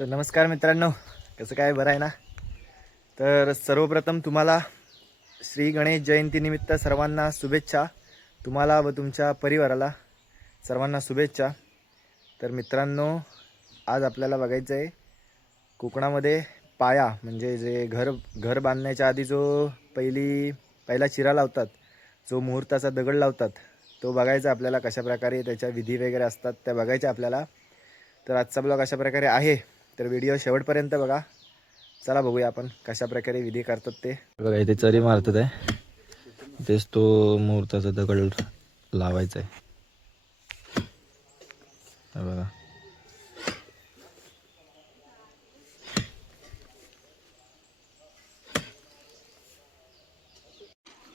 तर नमस्कार मित्रांनो, कसं काय, बरं आहे ना? तर सर्वप्रथम तुम्हाला श्री गणेश जयंतीनिमित्त सर्वांना शुभेच्छा. तुम्हाला व तुमच्या परिवाराला सर्वांना शुभेच्छा. तर मित्रांनो, आज आपल्याला बघायचं आहे कोकणामध्ये पाया म्हणजे जे घर बांधण्याच्या आधी जो पहिला चिरा लावतात, जो मुहूर्ताचा दगड लावतात, तो बघायचा आपल्याला. कशा प्रकारे त्याच्या विधी वगैरे असतात त्या बघायच्या आपल्याला. तर आजचा ब्लॉग अशा प्रकारे आहे, तर व्हिडिओ शेवटपर्यंत बघा. चला बघूया आपण कशा प्रकारे विधी करतात ते. बघा इथे चरी मारतात आहे, तेच तो मुहूर्ताचा दगड लावायचा आहे. बघा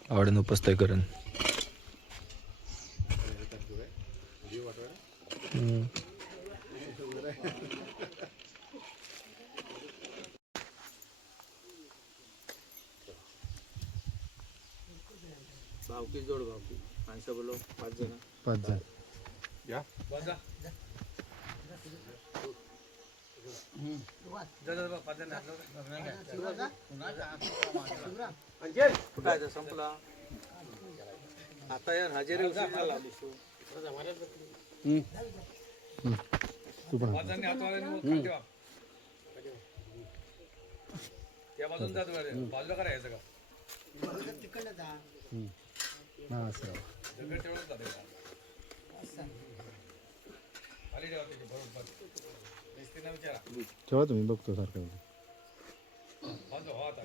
आवडून उपस्थित करून भावकी जोड भावकी माणसं बोलो 5 जण. 5 जण या संपला आता यार हजेरी उचलला लावलीस तू. त्या बाजून जात बाजूला करायचं का दगड तेवढंच जाते खाली ठेवा त्याची बरोबर मिस्त्रीला विचारा तेव्हा तुम्ही बघतो सारखं. बाजू हो आता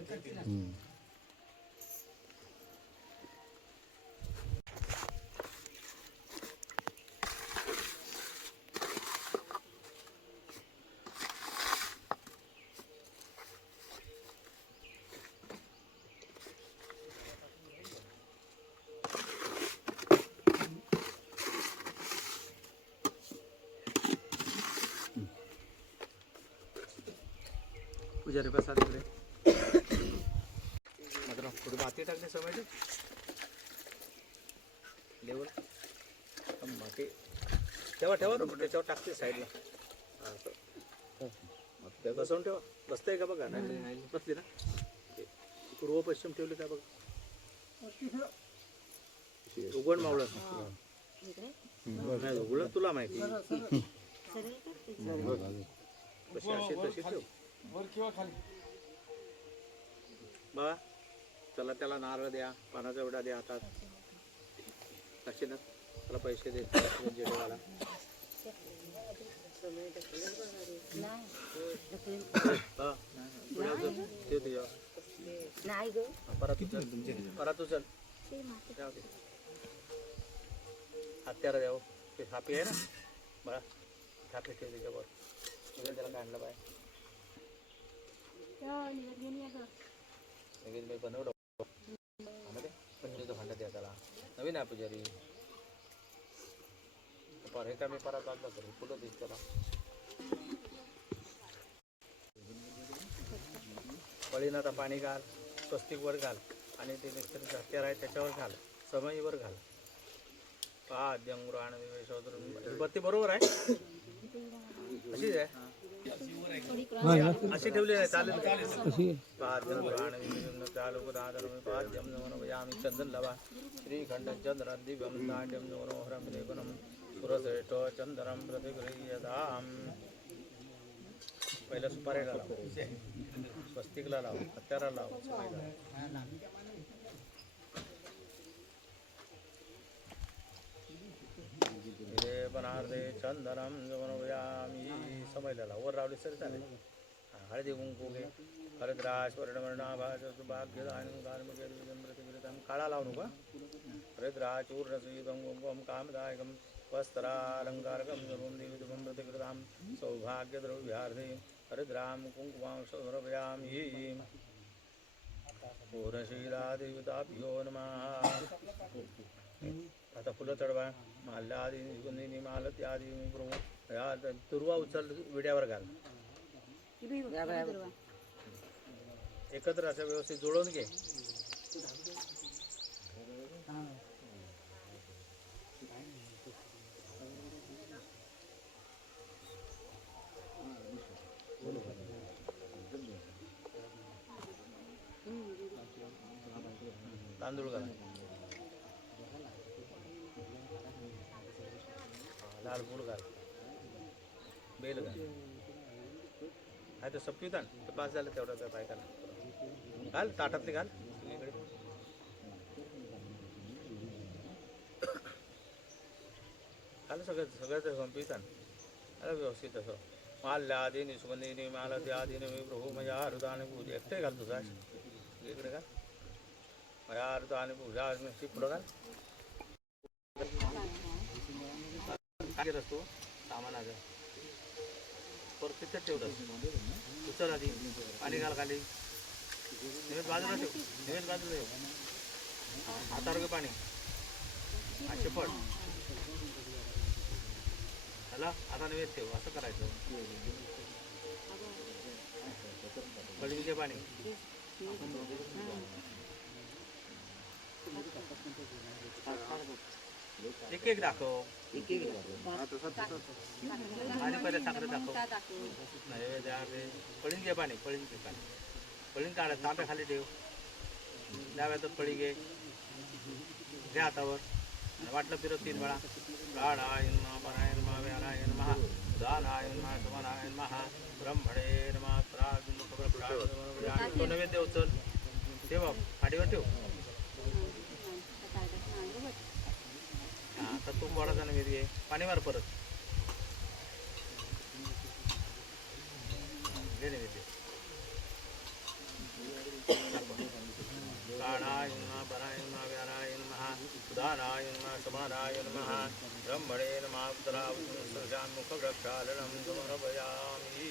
पुजारी प्रसाद इकडे मात्र थोडी माती टाकणे समजते लेवल माती ठेवा ठेवा ना त्याच्यावर टाकते साईडला त्या बसवून ठेवा. बसतंय का बघा. नाही बसली ना. पूर्व पश्चिम ठेवली का बघा. उघड मावळ नाही उघड तुला माहिती कशी असेल तशी ठेव बघा. चला त्याला नारळ द्या, पानाचा विडा द्या हातात. दक्षिणात त्याला पैसे दे जेडेवाला. परत उचल हत्यारा द्यावं. ते थापी आहे ना बघा, थापी ठेव त्याच्यावर. त्याला काढलं पाहिजे बनवलं भांडा द्या त्याला. नवीन आहे पुजारी हे का मी परत आणलं तरी फुलं देत त्याला. पळीनाचा पाणी घाल, स्वस्तिक वर घाल आणि ते मिस्त्रीचं हत्यार आहे त्याच्यावर घाल, समईवर घाल. बत्ती बरोबर आहे अशीच आहे. अशी ठेवली आहे चालेल. चंदन लवा श्रीखंड चंद्र दिव्यम नाट्यम मनोहरम लेखनम सुरश्रेष्ठ चंद्रम प्रतिगृह्यताम. पहिला सुपारीला लाव, स्वस्तिकला लाव, हत्यारा लाव, बनार्दे चंदनम मनोयामी. समयला लाव, वर लावली तरी चालेल. हळदी कुंकू घे, हरिद्राज वर्णवर्णाभाज सुभाग्यदान काळा लावू नका. हरिद्राज चूर्णसीदं कुंकुमं कामदायकं वस्त्रालंकारकं सर्वं देवीदुभं प्रतिकृतां सौभाग्यद्रव्यार्थे हरिद्रां कुंकुमां समर्पयामि. पूर्णशीलादेवताभ्यो नमः. आता फुलं चढवा. माल्यादी सुगंधिनी मालत्यादी प्रभू. तुरवा उचल विड्यावर घाल. एकत्र असं व्यवस्थित जुळवून घे. तांदूळ घाला, लाल पूड घाल, बेल घाल. आहे तर सप्पी होता ते पास झालं तेवढं त्या बायकाला घाल, ताटातले घाल सगळीकडे. घाल सगळं सगळं संपिता व्यवस्थित असं. माल्यादीनी सुगंधीनी मालद्यादीनी मी प्रभू माझ्या हृदयाने पूजा एकटे घाल तुझा इकडे घाल. माझ्या हृदयाने पूजा पुढं घाल. काय असतो सामानाचं परफेक्ट ठेवत उचल आधी पाणी घाल खाली. निवेद बाजूला ठेव, निवेद बाजूला ठेव. हातावर पाणी असे पड झाला. आता निवेद ठेव. असं करायचं. पडवीचे पाणी एक एक दाखव. आणि पहिले साखर दाखव. पळीन घे पाणी, पळीन घे पाणी. पळीन काढ, तांब्या खाली ठेव. डाव्यात पळी घे, घ्या हातावर. वाटलं फिरत 3 वेळा. प्राणायन नमः, परायण नमः, व्यानायन नमः, उदानायन नमः, समानायन नमः, ब्रह्मणे नमः, तो नैवेद्य उचल ठेव, फाडीवर ठेव. आता तू बोडाचा नैवेद्य घे, पाणी मार परत. घे नैवेद्य. प्राणायन नमः, परायण नमः, व्यानायन नमः, उदानायन नमः, समानायन नमः, ब्रह्मणे नमः, मुखवृक्षालनं समर्पयामि.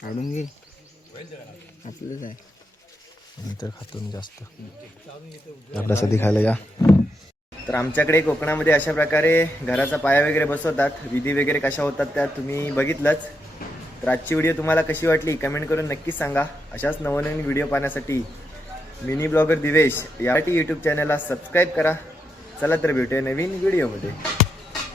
काढून घे, आपलंच आहे. नंतर खातो मी जास्त. आपल्यासाठी खायला या. तर आमच्याकडे कोकणामध्ये अशा प्रकारे घराचा पाया वगैरे बसवतात. विधी वगैरे कशा होतात त्या तुम्ही बघितलंच. तर आजची व्हिडिओ तुम्हाला कशी वाटली कमेंट करून नक्कीच सांगा. अशाच नवनवीन व्हिडिओ पाहण्यासाठी मिनी ब्लॉगर दिवेश यासाठी यूट्यूब चॅनलला सबस्क्राईब करा. चला तर भेटूया नवीन व्हिडिओमध्ये.